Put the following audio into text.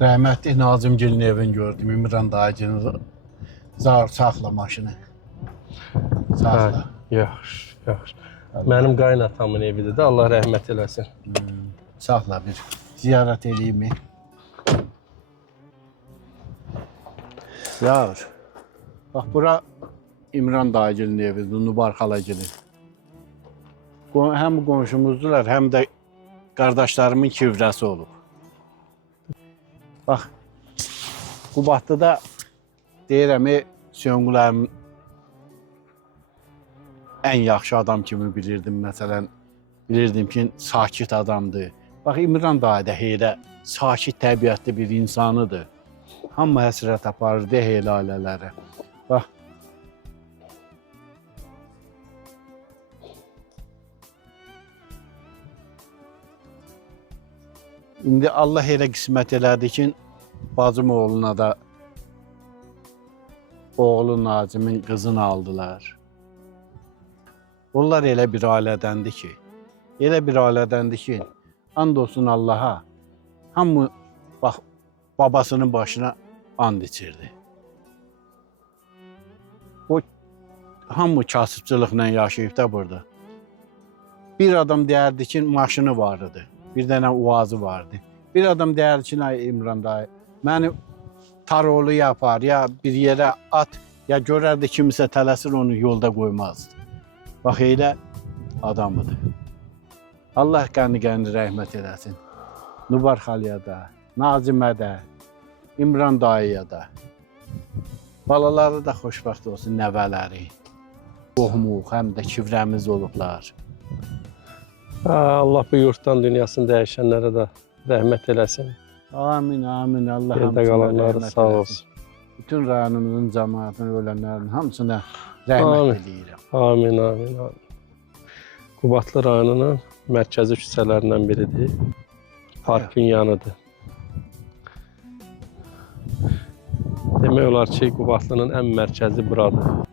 Rəhmətli Nazimgilin evini gördüm. İmran dayıcının zar saxla maşını. Saxla. Yaxşı, yaxşı. Mənim qaynatamın evidir də, Allah rəhmət eləsin. Saxla bir ziyarət eləyim mi? Yağır. Bax, bura İmran dayıcının evidir, Nubar xalagilin. Həm qonşumuzdular, həm də qardaşlarımın kivrəsi olub. Bax, Qubadlıda deyirəm, Söngülərimin ən yaxşı adam kimi bilirdim. Məsələn, bilirdim ki, sakit adamdır. Bax, İmran dayı da elə sakit təbiətli bir insanıdır. Hamı həsrət aparırdı elə ailələrə. Bax. İndi Allah elə qismət elədi ki, bacım oğluna da oğlu Nacimin qızını aldılar. Onlar elə bir ailədəndir ki, and olsun Allaha, hamı bax, babasının başına and içirdi. O, hamı kasıbçılıqla yaşayıb da burada. Bir adam deyərdi ki, maşını vardı, bir dənə uvazı vardı. Bir adam deyərdi ki, İmran dayı, məni tarolu yapar, ya bir yerə at, ya görərdi kimisə tələsir, onu yolda qoymazdı. Bax, elə adamıdır. Allah qəni rəhmət eləsin. Nubar xalıya da, Nazimə də, İmran dayıya da. Balaları da xoşbəxt olsun, nəvələri. Qohumuq, həm də kivrəmiz olublar. Allah bu yurtdan dünyasını dəyişənlərə də rəhmət eləsin. Amin, amin. Allah Yerdə qalanları sağ olsun. Bütün rayonumuzun cəmaatını, ölənlərin hamısına rəhmət eləyirəm. Amin, amin, amin. Qubadlı rayonunun mərkəzi küçələrindən biridir. Parkın yanıdır. Demək olar ki, Qubadlının ən mərkəzi buradır.